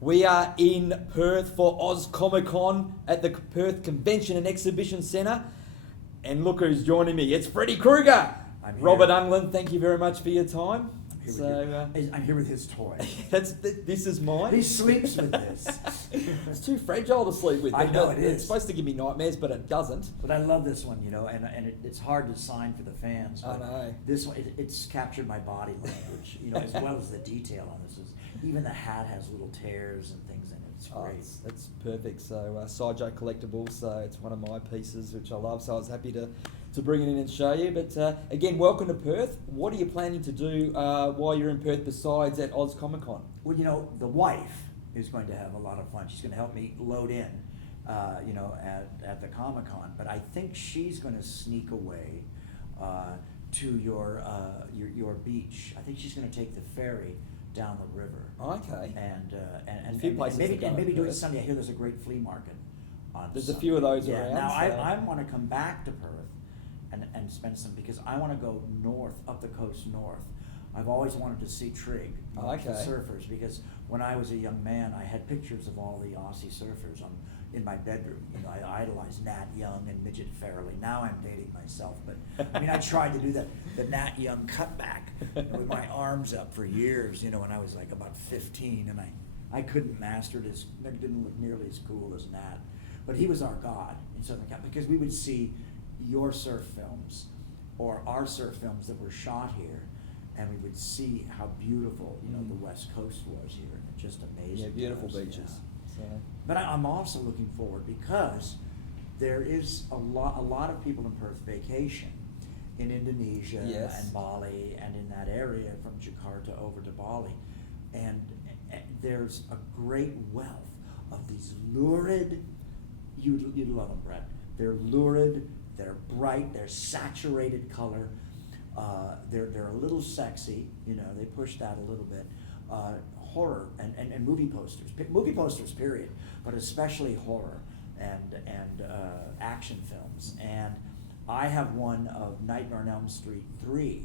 We are in Perth for Oz Comic Con at the Perth Convention and Exhibition Centre. And look who's joining me. It's Freddy Krueger. I'm here. Robert Englund, thank you very much for your time. I'm here with his toy. This is mine. He sleeps with this. It's too fragile to sleep with. I know it is. It's supposed to give me nightmares, but it doesn't. But I love this one, it's hard to sign for the fans. I know. This one, it's captured my body language, as well as the detail on this. Even the hat has little tears and things in it. It's great. It's perfect. So Sideshow Collectibles, so it's one of my pieces, which I love. So I was happy to bring it in and show you. But again, welcome to Perth. What are you planning to do while you're in Perth besides at Oz Comic Con? Well, the wife is going to have a lot of fun. She's going to help me load in, at the Comic Con. But I think she's going to sneak away to your beach. I think she's going to take the ferry down the river. Okay. And a few places maybe do it Perth. Sunday. I hear there's a great flea market on There's Sunday. a few of those yeah, around. Now so. I want to come back to Perth and spend some, because I want to go north, up the coast north. I've always wanted to see Trig, the surfers, because when I was a young man, I had pictures of all the Aussie surfers in my bedroom. I idolized Nat Young and Midget Farrelly. Now I'm dating myself, but I tried to do the Nat Young cutback with my arms up for years, when I was like about 15, and I couldn't master it. It didn't look nearly as cool as Nat, but he was our god in Southern California, because we would see your surf films or our surf films that were shot here, and we would see how beautiful the West Coast was here, and it's just amazing. Yeah, beautiful beaches. Yeah. So. But I'm also looking forward, because there is a lot of people in Perth vacation in Indonesia and Bali and in that area from Jakarta over to Bali, and there's a great wealth of these lurid. You'd love them, Brett. They're lurid. They're bright. They're saturated color. They're a little sexy. They push that a little bit. Horror and movie posters. Movie posters, period. But especially horror and action films. And I have one of Nightmare on Elm Street 3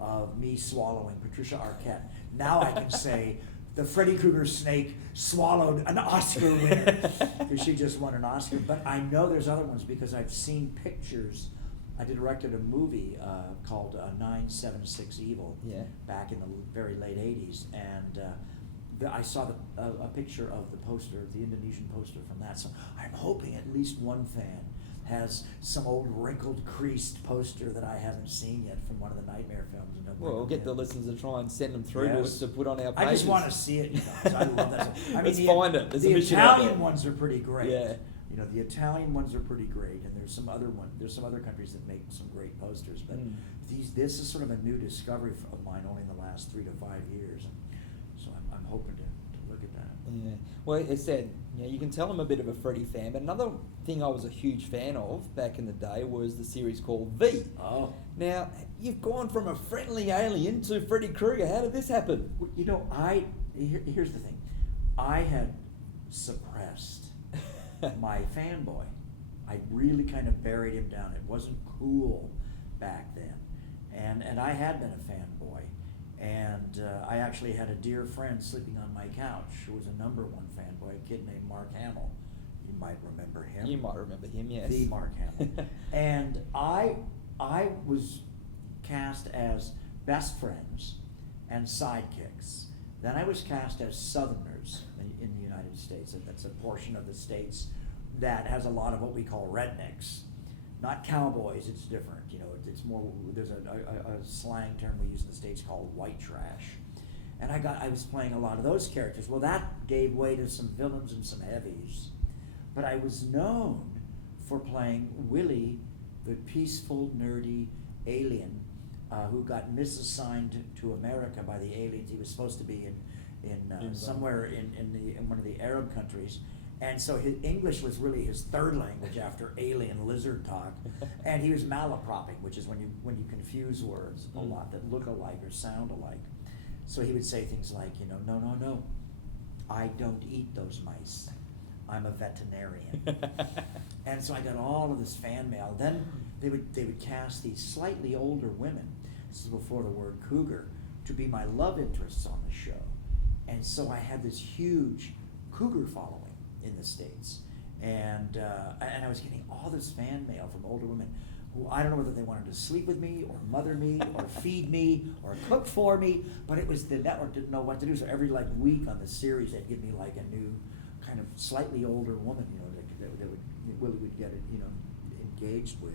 of me swallowing Patricia Arquette. Now I can say the Freddy Krueger snake swallowed an Oscar winner, because she just won an Oscar. But I know there's other ones, because I've seen pictures. I directed a movie called 976 Evil back in the very late 80s, and I saw a picture of the poster, the Indonesian poster from that. So I'm hoping at least one fan has some old wrinkled, creased poster that I haven't seen yet from one of the Nightmare films. Well, we'll get the listeners to try and send them through to us to put on our pages. I just want to see it. I love that. Let's find it. There's the a mission out Italian there. ones are pretty great. Yeah. The Italian ones are pretty great, and there's some other countries that make some great posters. But this is sort of a new discovery of mine, only in the last 3 to 5 years. And so I'm hoping to look at that. Yeah. Well, it said, you can tell I'm a bit of a Freddy fan, but another thing I was a huge fan of back in the day was the series called V. Oh. Now, you've gone from a friendly alien to Freddy Krueger. How did this happen? Here's the thing. I had suppressed my fanboy. I really kind of buried him down. It wasn't cool back then. And I had been a fanboy. And I actually had a dear friend sleeping on my couch who was a #1 fanboy, a kid named Mark Hamill. You might remember him. You might remember him, yes. The Mark Hamill. And I was cast as best friends and sidekicks. Then I was cast as Southerners in the United States. That's a portion of the states that has a lot of what we call rednecks. Not cowboys, it's different. It's more, there's a slang term we use in the States called white trash. And I was playing a lot of those characters. Well, that gave way to some villains and some heavies. But I was known for playing Willie, the peaceful, nerdy alien who got misassigned to America by the aliens. He was supposed to be in somewhere in one of the Arab countries. And so his English was really his third language after alien lizard talk, and he was malapropping, which is when you confuse words a lot that look alike or sound alike. So he would say things like, no, I don't eat those mice. I'm a veterinarian. And so I got all of this fan mail. Then they would cast these slightly older women, this is before the word cougar, to be my love interests on the show. And so I had this huge cougar following in the States. And I was getting all this fan mail from older women who, I don't know whether they wanted to sleep with me or mother me or feed me or cook for me, but it was the network didn't know what to do. So every week on the series, they'd give me like a new kind of slightly older woman, that Willie would get it, engaged with.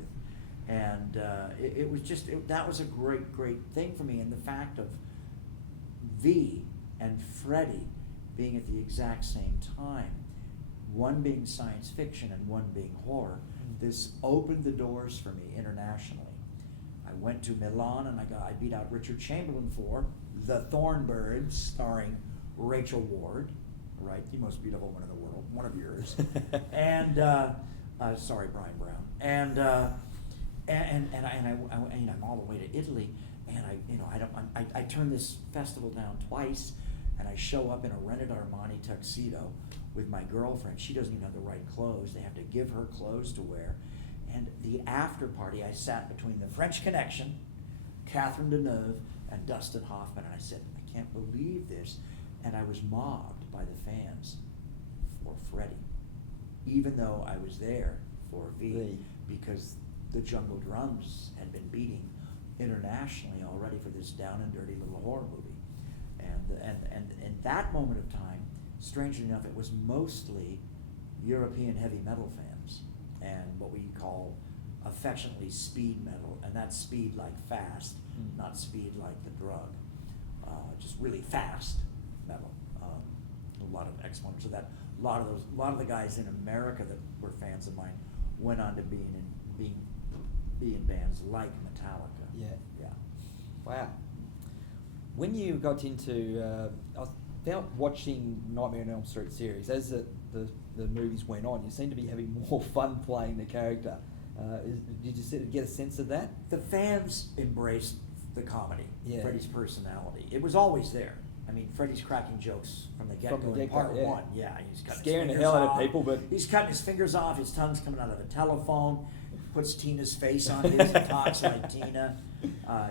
And it was just, that was a great thing for me. And the fact of V and Freddie being at the exact same time, one being science fiction and one being horror, this opened the doors for me internationally. I went to Milan and I beat out Richard Chamberlain for The Thornbirds, starring Rachel Ward, right, the most beautiful woman in the world, one of yours, and sorry, Brian Brown, and I'm all the way to Italy, and I turn this festival down twice, and I show up in a rented Armani tuxedo with my girlfriend. She doesn't even have the right clothes. They have to give her clothes to wear. And the after party, I sat between the French Connection, Catherine Deneuve, and Dustin Hoffman, and I said, I can't believe this. And I was mobbed by the fans for Freddie, even though I was there for V, because the Jungle Drums had been beating internationally already for this down and dirty little horror movie. And in that moment of time, strangely enough, it was mostly European heavy metal fans and what we call affectionately speed metal, and that's speed like fast, not speed like the drug, just really fast metal. A lot of exponents of that. A lot of the guys in America that were fans of mine went on to be in bands like Metallica. Yeah. Yeah. Wow. When you got into, I felt watching Nightmare on Elm Street series, as the movies went on, you seemed to be having more fun playing the character. Did you get a sense of that? The fans embraced the comedy, yeah. Freddie's personality. It was always there. I mean, Freddie's cracking jokes from the get-go in part one. Yeah, he's cutting scaring his the hell out off. of people, but he's cutting his fingers off. His tongue's coming out of a telephone. Puts Tina's face on his and talks like Tina.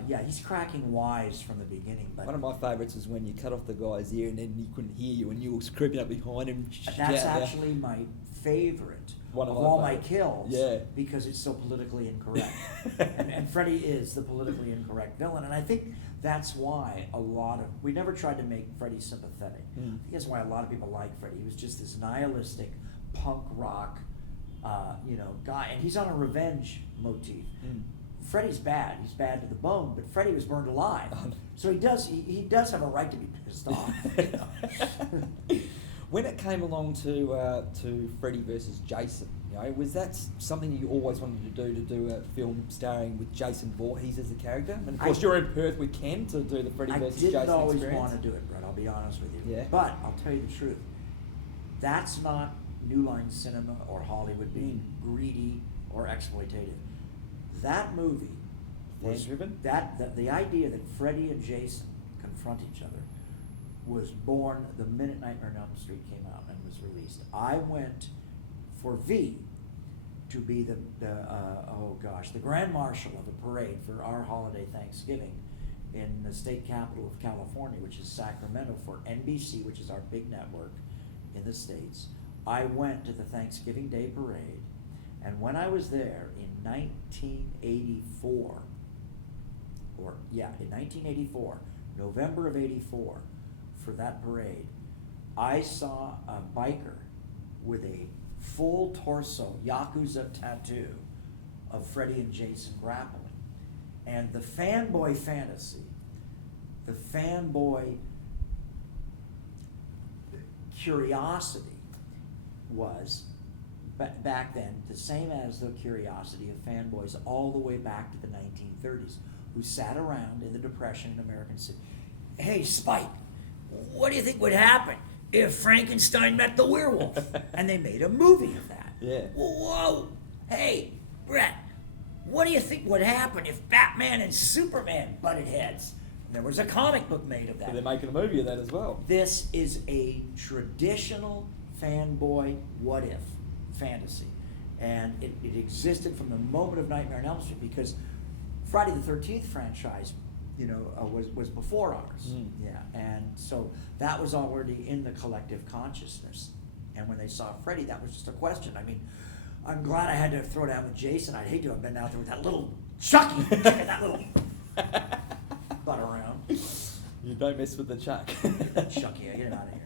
Yeah, he's cracking wise from the beginning. But one of my favourites is when you cut off the guy's ear and then he couldn't hear you and you were creeping up behind him. That's actually my favorite of all my kills, because it's so politically incorrect. and Freddie is the politically incorrect villain, and I think that's why we never tried to make Freddie sympathetic. I think that's why a lot of people like Freddie. He was just this nihilistic punk rock guy, and he's on a revenge motif. Freddie's bad. He's bad to the bone, but Freddie was burned alive. So he does have a right to be pissed off. When it came along to Freddie versus Jason, was that something you always wanted to do a film starring with Jason Voorhees as a character? And of course, you're in Perth with Ken to do the Freddie versus Jason experience. I didn't always want to do it, Brett. I'll be honest with you. Yeah. But I'll tell you the truth. That's not New Line Cinema or Hollywood being greedy or exploitative. That movie was fan-driven? The idea that Freddie and Jason confront each other was born the minute Nightmare on Elm Street came out and was released. I went for V to be the Grand Marshal of a parade for our holiday Thanksgiving in the state capital of California, which is Sacramento, for NBC, which is our big network in the States. I went to the Thanksgiving Day parade, and when I was there in 1984, November of 84, for that parade, I saw a biker with a full torso Yakuza tattoo of Freddie and Jason grappling. And the fanboy fantasy, the fanboy curiosity was, back then, the same as the curiosity of fanboys all the way back to the 1930s, who sat around in the Depression in American City. Hey, Spike, what do you think would happen if Frankenstein met the werewolf? And they made a movie of that. Yeah. Whoa, hey, Brett, what do you think would happen if Batman and Superman butted heads? And there was a comic book made of that. So they're making a movie of that as well. This is a traditional fanboy what-if fantasy. And it existed from the moment of Nightmare on Elm Street, because Friday the 13th franchise was before ours. Mm. Yeah, and so that was already in the collective consciousness. And when they saw Freddie, that was just a question. I mean, I'm glad I had to throw down with Jason. I'd hate to have been out there with that little Chucky, that little butt around. You don't mess with the Chuck. Chucky, get him out of here.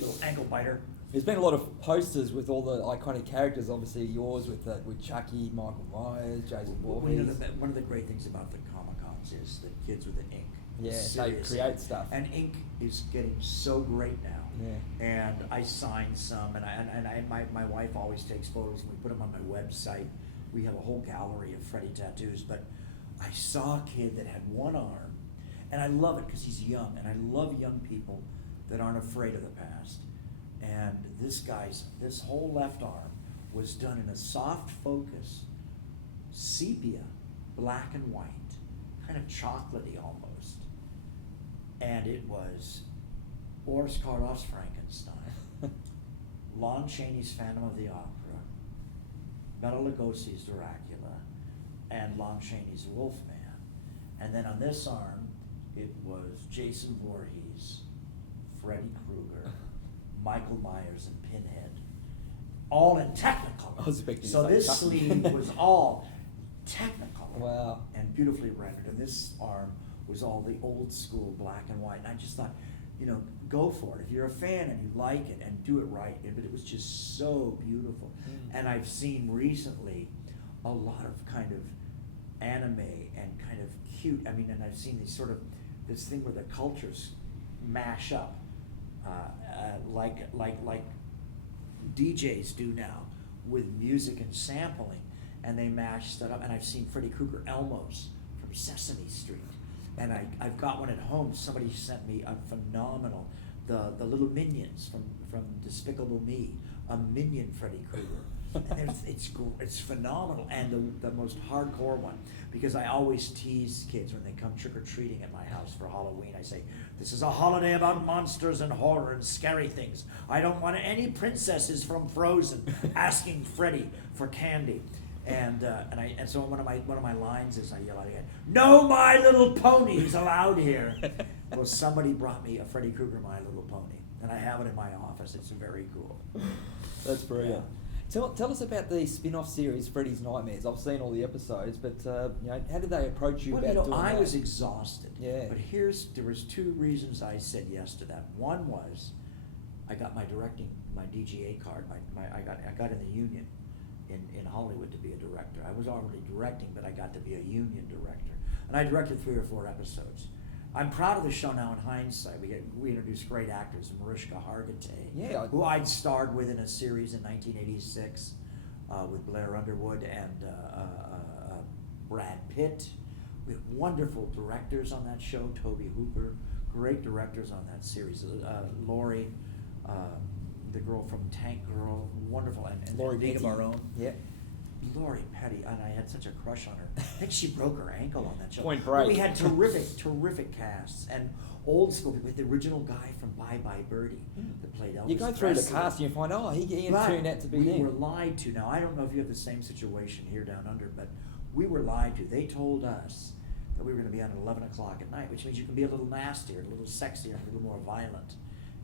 Little ankle biter. There's been a lot of posters with all the iconic characters. Obviously, yours with Chucky, Michael Myers, Jason Voorhees. One of the great things about the Comic-Cons is the kids with the ink. Yeah, Seriously. they create stuff. And ink is getting so great now. Yeah. And I sign some, and my wife always takes photos, and we put them on my website. We have a whole gallery of Freddie tattoos. But I saw a kid that had one arm, and I love it because he's young, and I love young people that aren't afraid of the past. And this whole left arm was done in a soft focus, sepia, black and white, kind of chocolatey almost. And it was Boris Karloff's Frankenstein, Lon Chaney's Phantom of the Opera, Bela Lugosi's Dracula, and Lon Chaney's Wolfman. And then on this arm, it was Jason Voorhees, Freddy Krueger, Michael Myers, and Pinhead, all in Technicolor. I was expecting So to say this Chucky. sleeve was all Technicolor. Wow. And beautifully rendered. And this arm was all the old school black and white. And I just thought, go for it. If you're a fan and you like it, and do it right. But it was just so beautiful. Mm. And I've seen recently a lot of kind of anime and kind of cute. I mean, and I've seen this thing where the cultures mash up, like DJs do now with music and sampling, and they mash that up. And I've seen Freddy Krueger Elmos from Sesame Street, and I've got one at home. Somebody sent me a phenomenal, the little minions from Despicable Me, a minion Freddy Krueger. And it's phenomenal, and the most hardcore one, because I always tease kids when they come trick-or-treating at my house for Halloween. I say, this is a holiday about monsters and horror and scary things. I don't want any princesses from Frozen asking Freddy for candy. And so one of my lines is, I yell out again, "No My Little Ponies allowed here." Well, somebody brought me a Freddy Krueger My Little Pony, and I have it in my office. It's very cool. That's brilliant. Tell us about the spin-off series, Freddy's Nightmares. I've seen all the episodes, but how did they approach you about doing that? I was exhausted. Yeah. But there was two reasons I said yes to that. One was I got my DGA card. I got in the union in Hollywood to be a director. I was already directing, but I got to be a union director, and I directed 3 or 4 episodes. I'm proud of the show now in hindsight. We introduced great actors, Mariska Hargitay, who I'd starred with in a series in 1986 with Blair Underwood and Brad Pitt. We had wonderful directors on that show, Toby Hooper, great directors on that series. Lori, the girl from Tank Girl, wonderful, and Lori League of Petty. Our Own. Yeah. Lori Petty, and I had such a crush on her. I think she broke her ankle on that show. Point Break. We had terrific casts, and old school people. The original guy from Bye Bye Birdie that played Elvis You go through the Presley. cast and you find, he turned out to be we them. were lied to. Now, I don't know if you have the same situation here down under, but we were lied to. They told us that we were going to be on at 11 o'clock at night, which means you can be a little nastier, a little sexier, a little more violent.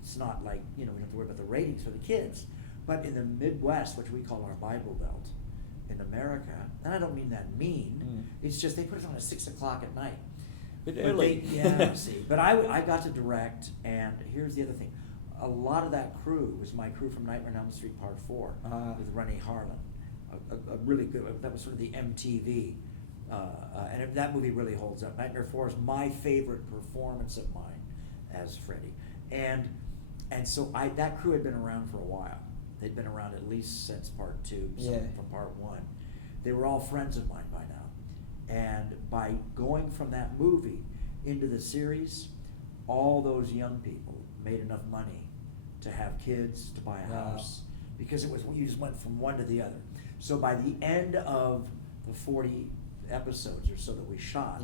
It's not like, we don't have to worry about the ratings for the kids. But in the Midwest, which we call our Bible Belt, in America, and I don't mean that mean, it's just they put us on at 6 o'clock at night. But early. See. But I got to direct, and here's the other thing. A lot of that crew was my crew from Nightmare on Elm Street Part 4 with Rennie Harlan. A really good, that was sort of the MTV. And that movie really holds up. Nightmare 4 is my favorite performance of mine as Freddy. And so that crew had been around for a while. They'd been around at least since Part 2, some from Part 1. They were all friends of mine by now. And by going from that movie into the series, all those young people made enough money to have kids, to buy a house, because you just went from one to the other. So by the end of the 40 episodes or so that we shot,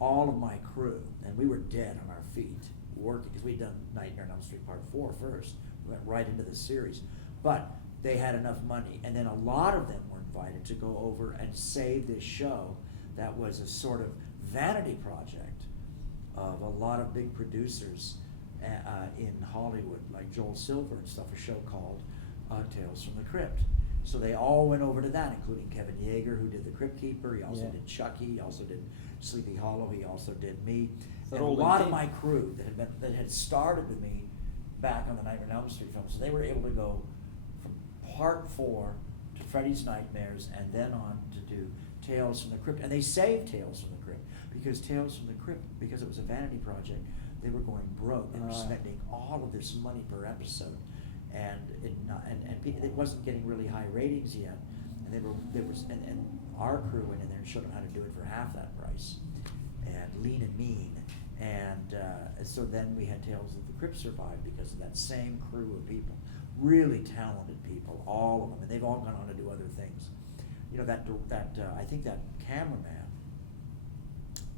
all of my crew, and we were dead on our feet, working, because we'd done Nightmare on Elm Street Part 4 first. We went right into the series. But they had enough money, and then a lot of them were invited to go over and save this show that was a sort of vanity project of a lot of big producers in Hollywood, like Joel Silver and stuff, a show called Tales from the Crypt. So they all went over to that, including Kevin Yeager, who did The Crypt Keeper. He also did Chucky. He also did Sleepy Hollow. He also did me. And a lot of my crew that had started with me back on the Nightmare on Elm Street films, so they were able to go from Part 4 to Freddy's Nightmares, and then on to do Tales from the Crypt. And they saved Tales from the Crypt because Tales from the Crypt, because it was a vanity project, they were going broke. They were spending all of this money per episode, and it wasn't getting really high ratings yet. And our crew went in there and showed them how to do it for half that price, and lean and mean. And so then we had Tales of the Crypt survive because of that same crew of people, really talented people, all of them, and they've all gone on to do other things. You know, I think that cameraman,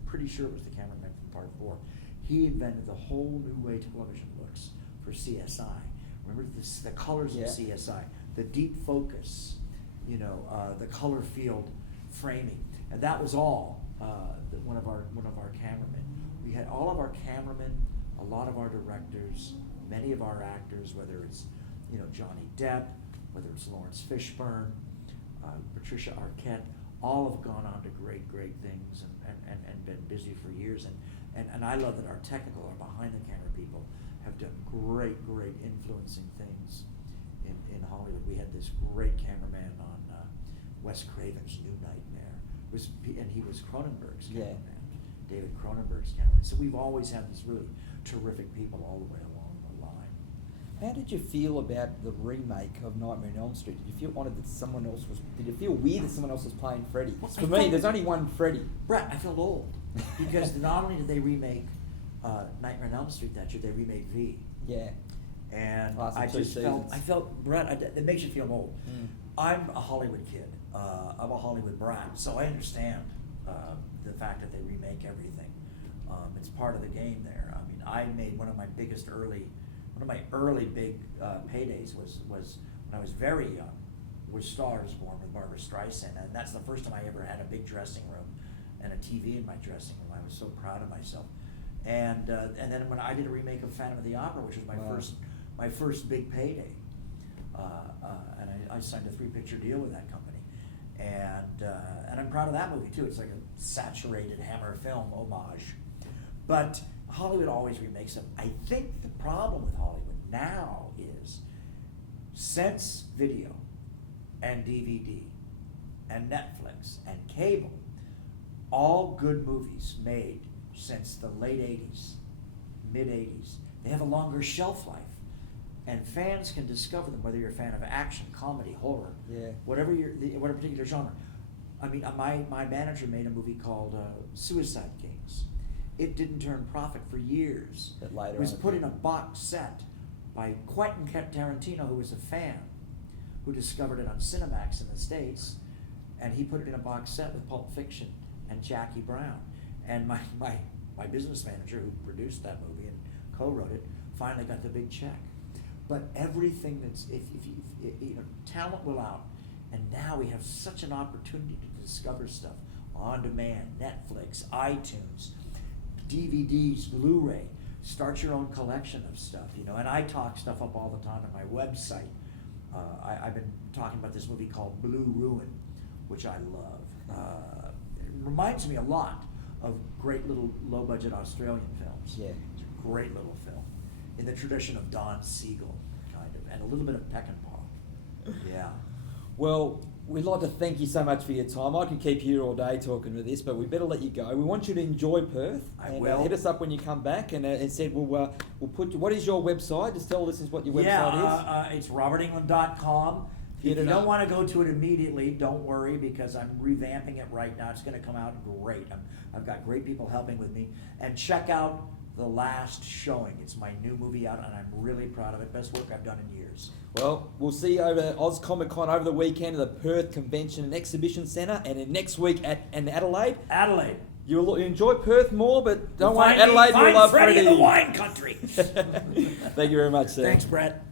pretty sure it was the cameraman from Part 4, he invented the whole new way television looks for CSI. Remember the colors of CSI, the deep focus, you know, the color field framing, and that was all one of our cameramen. We had all of our cameramen, a lot of our directors, many of our actors, whether it's, you know, Johnny Depp, whether it's Lawrence Fishburne, Patricia Arquette, all have gone on to great things and been busy for years. And I love that our technical, our behind the camera people have done great influencing things in Hollywood. We had this great cameraman on Wes Craven's New Nightmare, and he was Cronenberg's cameraman, David Cronenberg's cameraman. So we've always had these really terrific people all the way along the line. How did you feel about the remake of Nightmare on Elm Street? Did you feel honored that someone else was? Did you feel weird that someone else was playing Freddy? Well, for me, there's only one Freddy. Brett, I felt old because not only did they remake Nightmare on Elm Street that year, they remade V. Yeah. And I felt, Brett, it makes you feel old. I'm a Hollywood kid. I'm a Hollywood brat, so I understand the fact that they remake everything. It's part of the game there. I mean, I made one of my early big paydays was when I was very young, was Star is Born with Barbra Streisand, and that's the first time I ever had a big dressing room and a TV in my dressing room. I was so proud of myself. And then when I did a remake of Phantom of the Opera, which was my first big payday, and I signed a 3-picture deal with that company, and I'm proud of that movie too. It's like a saturated Hammer film homage, but Hollywood always remakes them. I think the problem with Hollywood now is, since video and DVD and Netflix and cable, all good movies made since the late 80s, mid 80s, they have a longer shelf life. And fans can discover them, whether you're a fan of action, comedy, horror, whatever particular genre. I mean, my manager made a movie called Suicide Kings. It didn't turn profit for years. But later it was put in a box set by Quentin Tarantino, who was a fan, who discovered it on Cinemax in the States, and he put it in a box set with Pulp Fiction and Jackie Brown. And my business manager, who produced that movie and co-wrote it, finally got the big check. But everything that's, if you know, talent will out, and now we have such an opportunity to discover stuff on demand, Netflix, iTunes, DVDs, Blu-ray. Start your own collection of stuff, you know. And I talk stuff up all the time on my website. I've been talking about this movie called Blue Ruin, which I love. It reminds me a lot of great little low-budget Australian films. Yeah. It's a great little film in the tradition of Don Siegel, kind of, and a little bit of Peckinpah. Yeah. Well, we'd like to thank you so much for your time. I could keep you here all day talking with this, but we better let you go. We want you to enjoy Perth. I will. Hit us up when you come back, and said we'll put. What is your website? Just tell listeners what your website is. It's robertenglund.com. If you don't want to go to it immediately, don't worry, because I'm revamping it right now. It's going to come out great. I've got great people helping with me. And check out The Last Showing. It's my new movie out, and I'm really proud of it. Best work I've done in years. Well, we'll see you over at Oz Comic Con over the weekend at the Perth Convention and Exhibition Centre, and then next week in Adelaide. Adelaide. You'll enjoy Perth more, but don't worry, Adelaide, you'll love Freddie Freddie. in the wine country. Thank you very much, sir. Thanks, Brett.